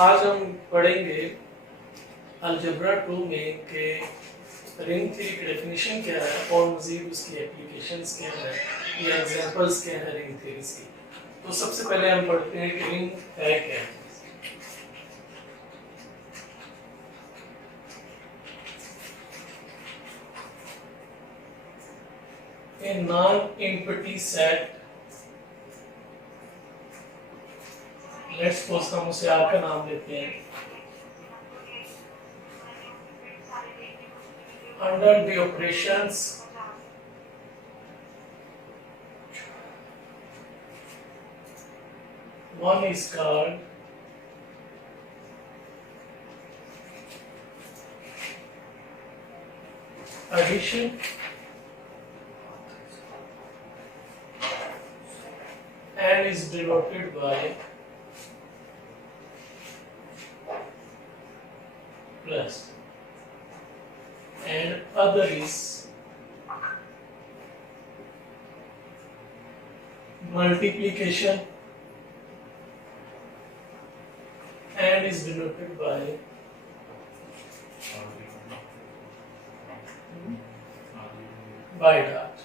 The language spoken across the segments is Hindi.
आज हम पढ़ेंगे अलजेब्रा 2 में के रिंग थ्योरी की डेफिनेशन क्या है और मजीद उसकी एप्लीकेशंस क्या है या एग्जांपल्स क्या है रिंग थ्योरीज की। तो सबसे पहले हम पढ़ते हैं कि रिंग है क्या। A non-empty set, let's suppose हम उसे आर का नाम देते हैं, under the operations one is called addition and is denoted by plus, and other is multiplication and is denoted by dot,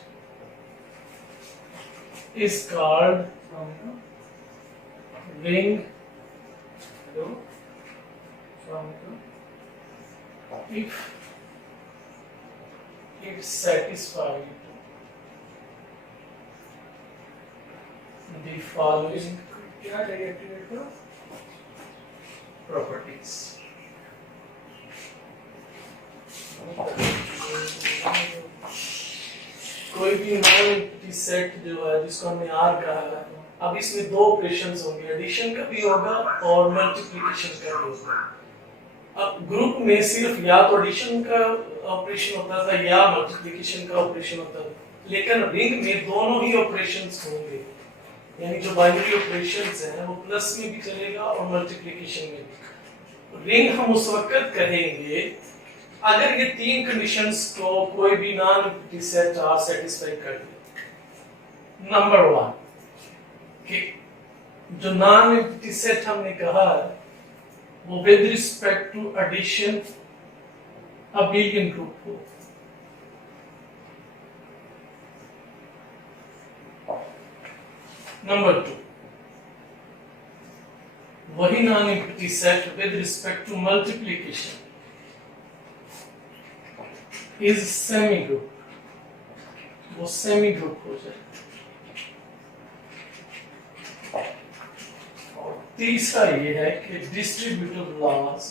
is called ring if it satisfies the following properties. कोई भी नॉन सेट जो है जिसको हमने आर कहा है, अब इसमें दो ऑपरेशंस होंगे, एडिशन का भी होगा और मल्टीप्लिकेशन का भी होगा। अब ग्रुप में सिर्फ या तो एडिशन का ऑपरेशन होता था या मल्टीप्लिकेशन का ऑपरेशन होता था, लेकिन रिंग में दोनों ही ऑपरेशंस होंगे, यानी जो बाइनरी ऑपरेशंस हैं वो प्लस में भी चलेगा और मल्टीप्लिकेशन में भी। रिंग हम उस वक्त कहेंगे अगर ये तीन कंडीशंस को कोई भी non empty set R satisfy कर दे। नंबर 1 कि जो नॉन एम्प्टी सेट हमने कहा है वो with respect to addition abelian group हो। नंबर 2 वही non empty set with respect to multiplication is semi group, वो सेमी ग्रुप हो जाए। और तीसरा ये है कि डिस्ट्रीब्यूटिव लॉज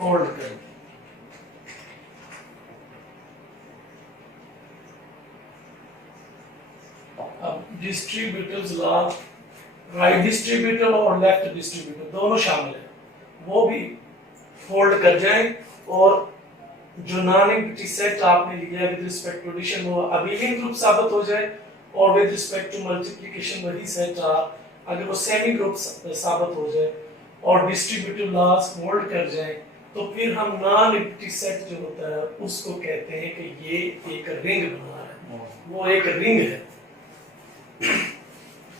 होल्ड करें। अब डिस्ट्रीब्यूटिव लॉ, राइट डिस्ट्रीब्यूटिव और लेफ्ट डिस्ट्रीब्यूटिव दोनों शामिल है, वो भी होल्ड कर जाए और जो नॉन एम्प्टी सेट आपने लिया है विद रिस्पेक्ट टू एडिशन वो अबेलियन ग्रुप साबित हो जाए, और विद रिस्पेक्ट टू मल्टीप्लिकेशन वही सेट अगर वो सेमी ग्रुप साबित हो जाए और डिस्ट्रीब्यूटिव लॉज होल्ड कर जाए, तो फिर हम नॉन एम्प्टी सेट जो होता है उसको कहते हैं कि ये एक रिंग बना है, वो एक रिंग है।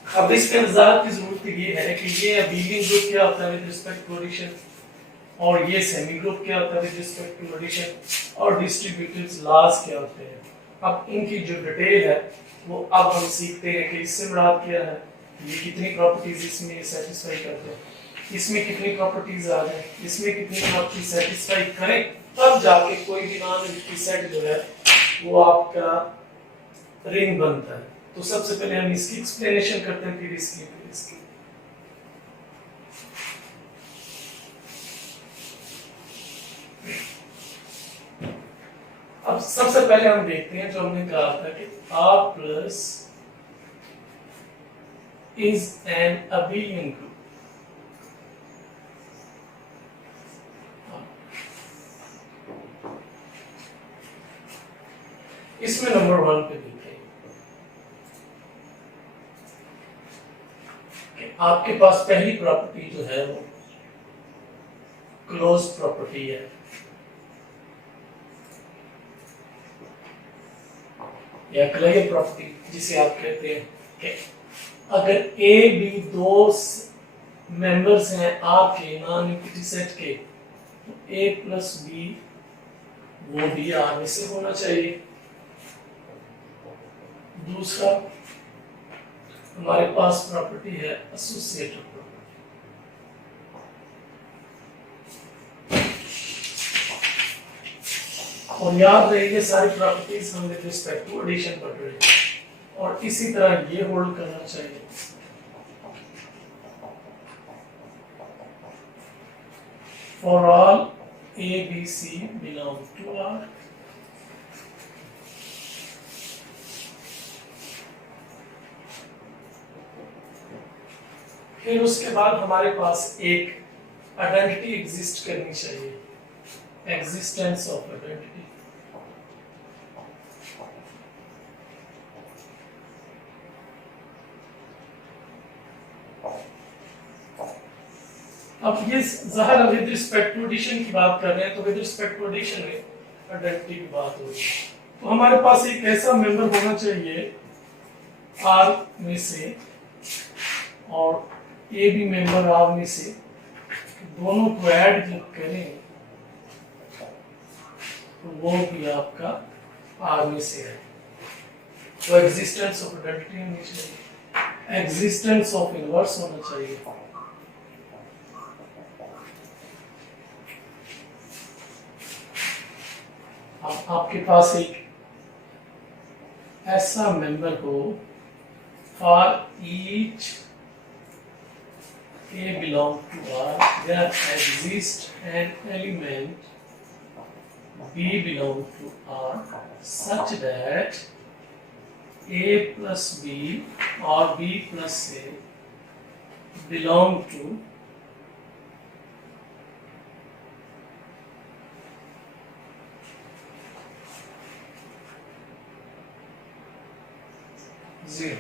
अब इसके वजाहत की जरूरत ये है कि ये अबेलियन ग्रुप क्या होता है विद रिस्पेक्ट टू एडिशन, और ये सेमी ग्रुप क्या होता है विद रिस्पेक्ट टू एडिशन, और डिस्ट्रीब्यूटिव लॉज क्या होते हैं। अब इनकी जो डिटेल है वो अब हम सीखते हैं कि इससे मुराद क्या है, ये कितनी प्रॉपर्टीज इसमें सेटिस्फाई करते हैं, इसमें कितनी प्रॉपर्टीज आ जाए, इसमें कितनी प्रॉपर्टी सेटिस्फाई करें, तब जाके कोई भी नॉन एम्प्टी सेट जो है वो आपका रिंग बनता है। तो सबसे पहले हम इसकी एक्सप्लेनेशन करते हैं, फिर इसकी अब सबसे पहले हम देखते हैं जो हमने कहा था कि R plus is an abelian group. इसमें नंबर 1 पे देखें कि आपके पास पहली प्रॉपर्टी जो है वो क्लोज प्रॉपर्टी है, या क्लियर प्रॉपर्टी जिसे आप कहते हैं कि अगर ए बी दो मेंबर्स हैं आपके नॉन इक्विटी सेट के, तो ए प्लस बी वो भी आर में से होना चाहिए। दूसरा हमारे पास प्रॉपर्टी है एसोसिएटेड प्रॉपर्टी। और याद रहे ये सारी प्रॉपर्टीज हम विद रिस्पेक्ट टू एडिशन पढ़ रहे हैं, और इसी तरह ये होल्ड करना चाहिए। For all A, B, C belong to R. फिर उसके बाद हमारे पास एक आइडेंटिटी एग्जिस्ट करनी चाहिए, एग्जिस्टेंस ऑफ आइडेंटिटी। अब ये ज़ाहिर है विद रिस्पेक्ट टू एडिशन की बात कर रहे हैं, तो विद रिस्पेक्ट टू एडिशन में आइडेंटिटी की बात हो रही है। तो हमारे पास एक ऐसा मेंबर होना चाहिए आर में से और ए भी मेंबर आर में से, दोनों को ऐड जब करें तो वो भी आपका आर में से है। तो एग्जिस्टेंस ऑफ आइडेंटिटी होनी चाहिए, एग्जिस्टेंस ऑफ इनवर्स होना चाहिए। आपके पास एक ऐसा मेंबर हो for each A belong to R, there exists an element B belong to R such that A plus B or B plus A belong to zero.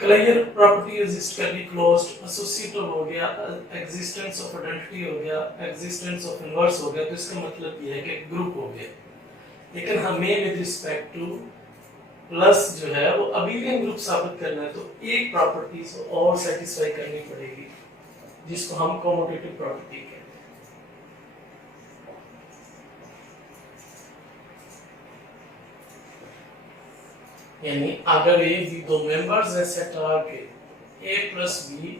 Clear property exist कर दी, क्लोज्ड एसोसिएटिव हो गया, एग्जिस्टेंस ऑफ आइडेंटिटी हो गया, एग्जिस्टेंस ऑफ इनवर्स हो गया। तो इसका मतलब ये है कि ग्रुप हो गया। लेकिन हमें विद रिस्पेक्ट टू प्लस जो है वो अबेलियन ग्रुप साबित करना है, तो एक प्रॉपर्टी और सेटिस्फाई करनी पड़ेगी जिसको हम कॉमोटेटिव प्रॉपर्टी कहते हैं। यानी अगर ए बी दो मेंबर्स है सेट आर के, ए प्लस बी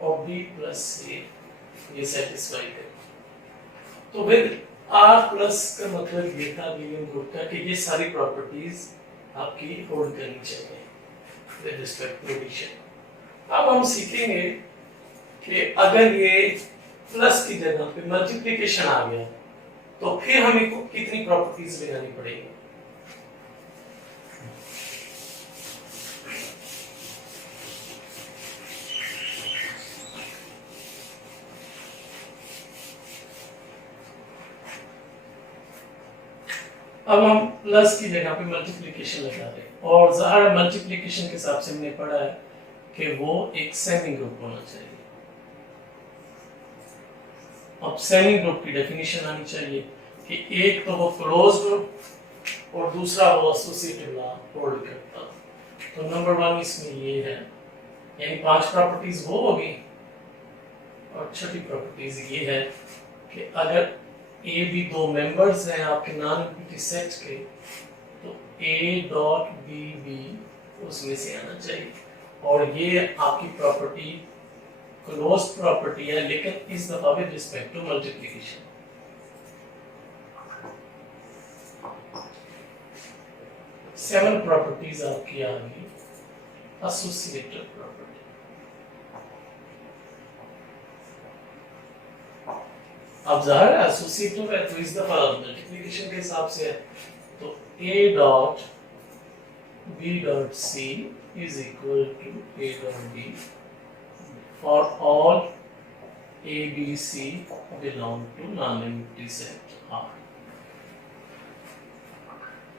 और बी प्लस सी ये सेटिस्फाई करे, तो विद आर प्लस का मतलब ये था अबेलियन ग्रुप का कि ये सारी प्रॉपर्टीज आपकी होल्ड करनी चाहिए विद रिस्पेक्ट टू एडिशन। अब हम सीखेंगे कि अगर ये प्लस की जगह पे मल्टीप्लिकेशन आ गया तो फिर हमें को कितनी प्रॉपर्टीज लगानी पड़ेगी। अब हम प्लस की जगह पे मल्टीप्लिकेशन लगा रहे हैं, और ज़ाहिर मल्टीप्लिकेशन के हिसाब से हमने पढ़ा है कि वो एक सेमी ग्रुप होना चाहिए। अब सेमी ग्रुप की डेफिनेशन आनी चाहिए कि एक तो वो क्लोज ग्रुप और दूसरा वो एसोसिएटिव ला होल्ड करता। तो नंबर 1 इसमें ये है, यानी 5 प्रॉपर्टीज वो होगी, और छठी प्रॉपर्टीज ये है कि अगर ए भी दो मेंबर्स हैं आपके नॉन इक्विटी सेट के, तो ए डॉट बी बी उसमें से आना चाहिए। और ये आपकी प्रॉपर्टी क्लोज प्रॉपर्टी है, लेकिन इस दफा with respect to multiplication. Seven properties आपकी आ गई एसोसिएटेड प्रॉपर्टी। अब ज़ाहिर है एसोसिएटिव है तो इस दफा मल्टीप्लिकेशन के हिसाब से है, तो a dot b dot c is equal to a dot b for all a b c belong to non equity set R।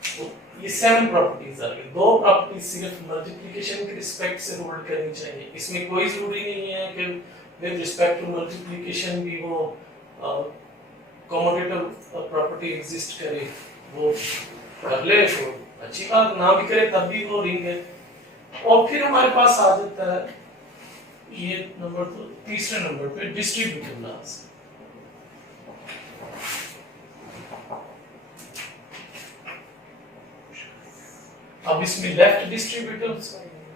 तो ये 7 प्रॉपर्टीज आ गई। 2 प्रॉपर्टीज सिर्फ मल्टीप्लिकेशन के रिस्पेक्ट से होल्ड करनी चाहिए, इसमें कोई जरूरी नहीं है कि विद रिस्पेक्ट टू मल्टीप्लिकेशन भी वो कॉमोटेटिव प्रॉपर्टी एग्जिस्ट करे, वो कर ले तो अच्छी बात, ना भी करे तब भी वो रिंग है। और फिर हमारे पास आ जाता है ये नंबर तो तीसरे नंबर पे डिस्ट्रीब्यूटिव लॉज। अब इसमें लेफ्ट डिस्ट्रीब्यूटिव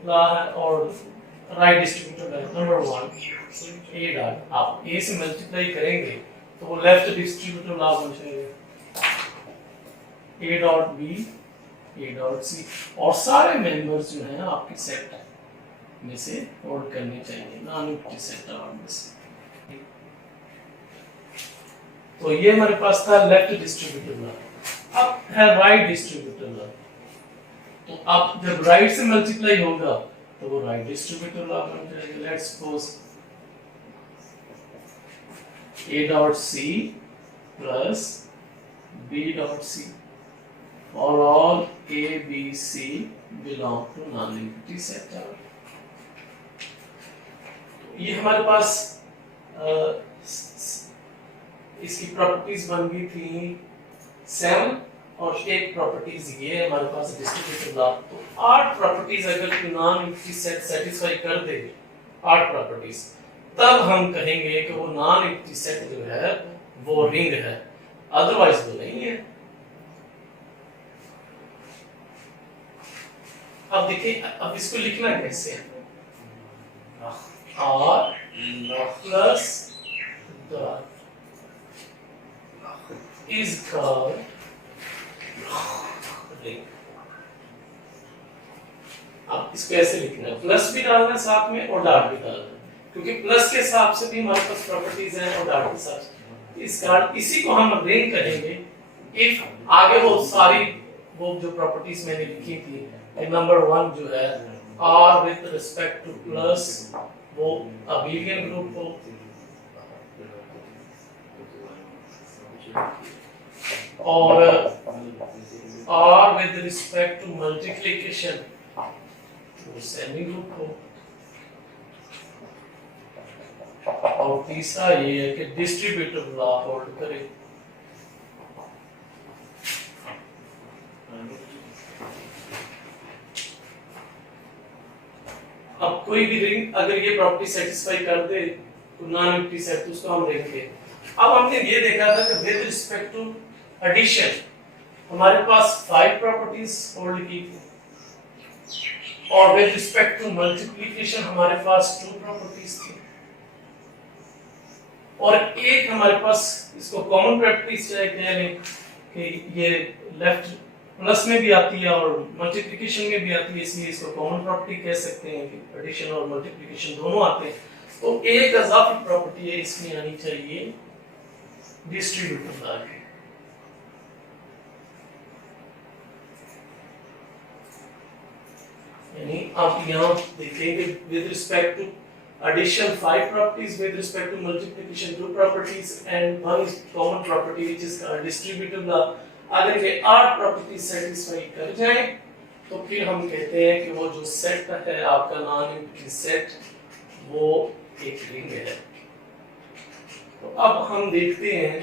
लॉ है और राइट डिस्ट्रीब्यूटिव लॉ। नंबर 1 ए डॉट, आप ए से मल्टीप्लाई करेंगे तो वो लेफ्ट डिस्ट्रीब्यूटिव लॉ बन जाएगा a dot b a dot c, और सारे मेंबर्स जो हैं आपके सेट में से होल्ड करने चाहिए, नॉन एम्प्टी सेट में से। तो ये हमारे पास था लेफ्ट डिस्ट्रीब्यूटिव लॉ। अब है राइट डिस्ट्रीब्यूटिव लॉ। तो अब जब राइट से मल्टीप्लाई होगा तो वो राइट डिस्ट्रीब्यूटिव लॉ बन जाएगा। Let's suppose a dot c plus b dot c और all a b c belong to non-empty set। ये हमारे पास इसकी प्रॉपर्टीज बन गई थी 7, और एक प्रॉपर्टीज ये हमारे पास डिस्ट्रीब्यूटिव लॉ। तो 8 प्रॉपर्टीज अगर नॉन एम्प्टी सेट सेटिस्फाई कर दे, 8 प्रॉपर्टीज, तब हम कहेंगे कि वो नॉन एम्प्टी सेट जो है वो रिंग है, अदरवाइज वो नहीं है। अब देखिए, अब इसको लिखना कैसे है, R plus dot is called ring। अब इसको ऐसे लिखना है, प्लस भी डालना है साथ में और डॉट भी डालना है, क्योंकि प्लस के हिसाब से भी हमारे पास प्रॉपर्टीज हैं और डॉट के हिसाब से। इस कारण इसी को हम रिंग कहेंगे इफ आगे वो सारी वो जो प्रॉपर्टीज मैंने लिखी थी, नंबर 1 जो है R with respect to plus वो अबेलियन ग्रुप हो, और R with respect to multiplication वो सेमी ग्रुप हो, और तीसरा ये है कि डिस्ट्रीब्यूटिव लॉ होल्ड करे। अब कोई भी रिंग अगर ये प्रॉपर्टी सेटिस्फाई कर दे तो नॉन एम्प्टी सेट, तो उसको हम रिंग कहते हैं। अब हमने ये देखा था कि विद रिस्पेक्ट टू एडिशन हमारे पास 5 प्रॉपर्टीज होल्ड की थी, और विद रिस्पेक्ट टू मल्टीप्लिकेशन हमारे पास 2 प्रॉपर्टीज थी, और एक हमारे पास इसको कॉमन प्रॉपर्टीज चाहे कह लें कि ये लेफ्ट प्लस में भी आती है और मल्टीप्लिकेशन में भी आती है, इसलिए इसको कॉमन प्रॉपर्टी कह सकते हैं कि एडिशन और मल्टीप्लिकेशन दोनों आते हैं। तो एक इजाफी प्रॉपर्टी है इसमें आनी चाहिए डिस्ट्रीब्यूटिव लॉ की। यानी आप यहाँ देखेंगे with respect to addition 5 properties, with respect to multiplication 2 properties, and one is common property which is called distributive law। अगर ये 8 प्रॉपर्टी सेटिस्फाई कर जाए तो फिर हम कहते हैं कि वो जो सेट है आपका नॉन एम्प्टी सेट वो एक रिंग है। तो अब हम देखते हैं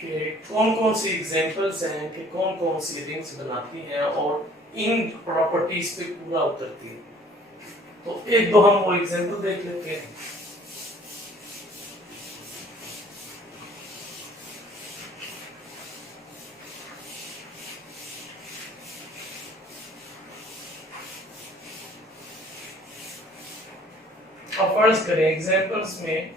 कि कौन कौन सी एग्जांपल्स हैं कि कौन कौन सी रिंग्स बनाती हैं और इन प्रॉपर्टीज पे पूरा उतरती है। तो एक दो हम वो एग्जांपल देख लेते हैं। अब फर्ज करें एग्जांपल्स में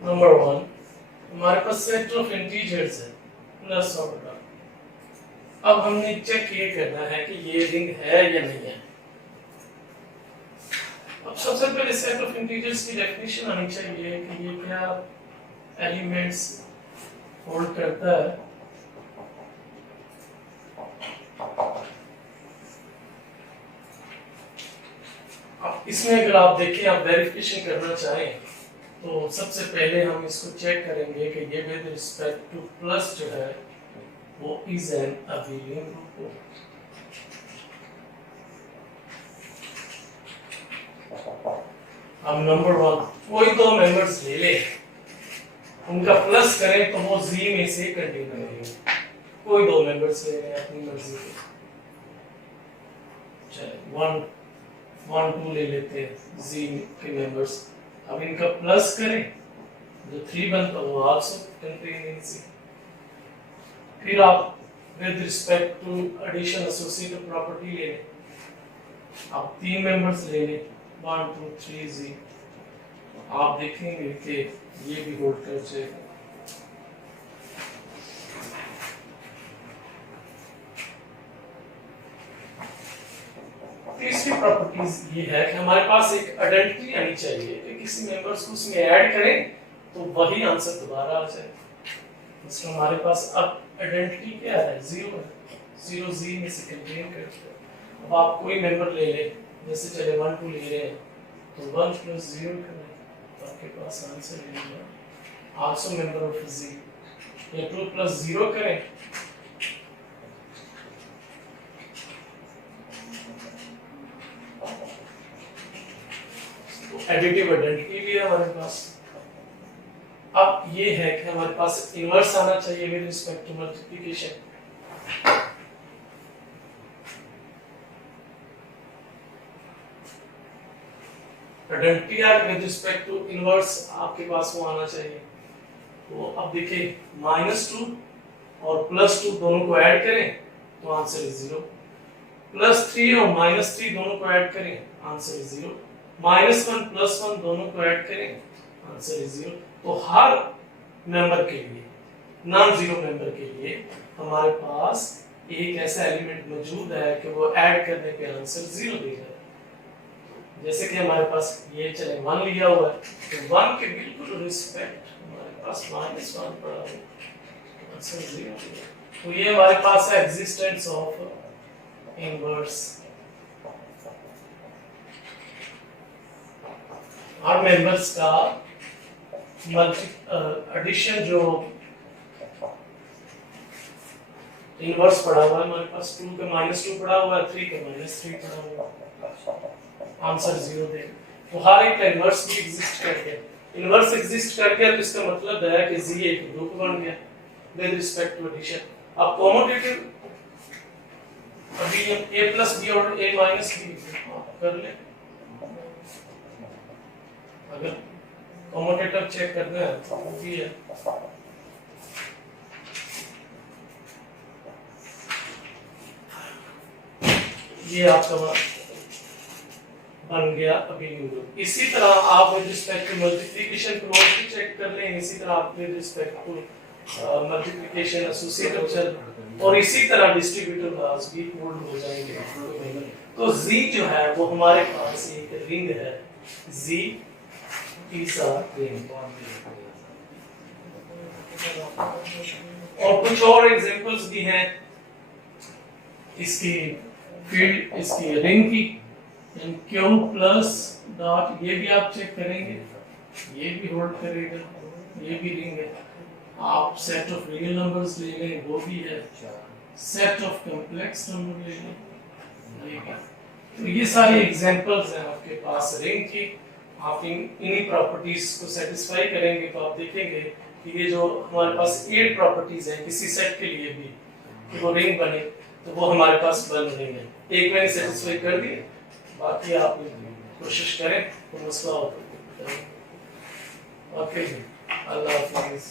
नंबर 1 हमारे पास सेट ऑफ इंटीजर्स है प्लस और डॉट। अब हमने चेक ये करना है कि ये रिंग है या नहीं है। अब सबसे पहले सेट ऑफ इंटीजर्स की डेफिनेशन आनी चाहिए कि ये क्या एलिमेंट्स होल्ड करता है। अब इसमें अगर आप देखें, आप वेरिफिकेशन करना चाहें तो सबसे पहले हम इसको चेक करेंगे कि ये विद रिस्पेक्ट टू प्लस जो है वो इज एन अबेलियन ग्रुप। हम नंबर 1 कोई दो मेंबर्स ले ले, उनका प्लस करें तो वो जी में से कंटिन्यू करेंगे। कोई दो मेंबर्स ले लें अपनी मर्जी के, चलिए 1 2 ले लेते हैं जी के मेंबर्स। अब इनका प्लस करें, जो 3 बनता वो आल्सो कंटेन इन जी। फिर आप with respect to addition associative property ले लें, आप 3 मेंबर्स ले लें 1 2 3 जी। आप देखेंगे कि ये भी होल्ड कर जाएगा। तीसरी प्रॉपर्टीज ये है कि हमारे पास एक आइडेंटिटी आनी चाहिए कि किसी मेंबर्स को उसमें ऐड करें तो वही आंसर दोबारा आ जाए। इसमें हमारे पास अब आइडेंटिटी क्या है, 0 है, 0 जी में से कंटेन करते हैं। अब आप कोई मेंबर ले लें, जैसे चले 1 2 ले रहे हैं तो 1 + 0 करें तो आपके पास आंसर मिलेगा आल्सो मेंबर ऑफ जी। या 2 + 0 करें एडिटिव आइडेंटिटी भी है हमारे पास। अब ये है कि हमारे पास इनवर्स आना चाहिए with respect to multiplication. Identity are with respect to inverse आपके पास वो आना चाहिए। तो अब देखिए -2 और +2 दोनों को ऐड करें तो आंसर इज 0। +3 और -3 दोनों को ऐड करें आंसर इज 0। -1 +1 दोनों को ऐड करें आंसर इज 0। तो हर मेंबर के लिए, नॉन जीरो मेंबर के लिए हमारे पास एक ऐसा एलिमेंट मौजूद है कि वो ऐड करने पे आंसर 0 देगा। जैसे कि हमारे पास ये चले 1 लिया हुआ है तो 1 के बिल्कुल रिस्पेक्ट हमारे पास -1 पड़ा है, आंसर 0 देगा। तो ये हमारे पास है एग्जिस्टेंस ऑफ इनवर्स। और मेंबर्स का एडिशन जो इनवर्स पड़ा हुआ है हमारे पास, 2 का -2 पड़ा हुआ है, 3 का -3 पड़ा हुआ है, आंसर 0 देगा। तो हर एक इनवर्स भी एग्जिस्ट करके, इनवर्स एग्जिस्ट करके तो इसका मतलब है कि जी एक ग्रुप बन गया विद रिस्पेक्ट टू एडिशन। अब कॉमोटेटिव अभी a + b और a - b कर ले। अगर कॉमोटेटिव चेक करना है तो वो भी है, ये आपका बन गया अभी ग्रुप। इसी तरह आप with respect to multiplication close भी चेक कर लें, इसी तरह आप with respect to multiplication associative चल, और इसी तरह डिस्ट्रीब्यूटिव क्लास भी होल्ड हो जाएंगे। तो z जो है वो हमारे पास एक रिंग है, z इज अ रिंग। और कुछ और एग्जांपल्स भी हैं इसकी फील्ड, इसकी रिंग की। q प्लस डॉट, ये भी आप चेक करेंगे, ये भी होल्ड करेगा, ये भी रिंग है। आप सेट ऑफ रियल नंबर्स ले लें, वो भी है। सेट ऑफ कॉम्प्लेक्स नंबर ले लें, तो ये सारी एग्जांपल्स हैं आपके पास रिंग की। आप इन्हीं प्रॉपर्टीज को सेटिस्फाई करेंगे तो आप देखेंगे कि ये जो हमारे पास 8 प्रॉपर्टीज हैं किसी सेट के लिए भी कि वो रिंग बने, तो वो हमारे पास बन रही है। एक मैंने सेटिस्फाई कर दी, बाकी आप कोशिश करें तो मसला हो। ओके, अल्लाह हाफिज़।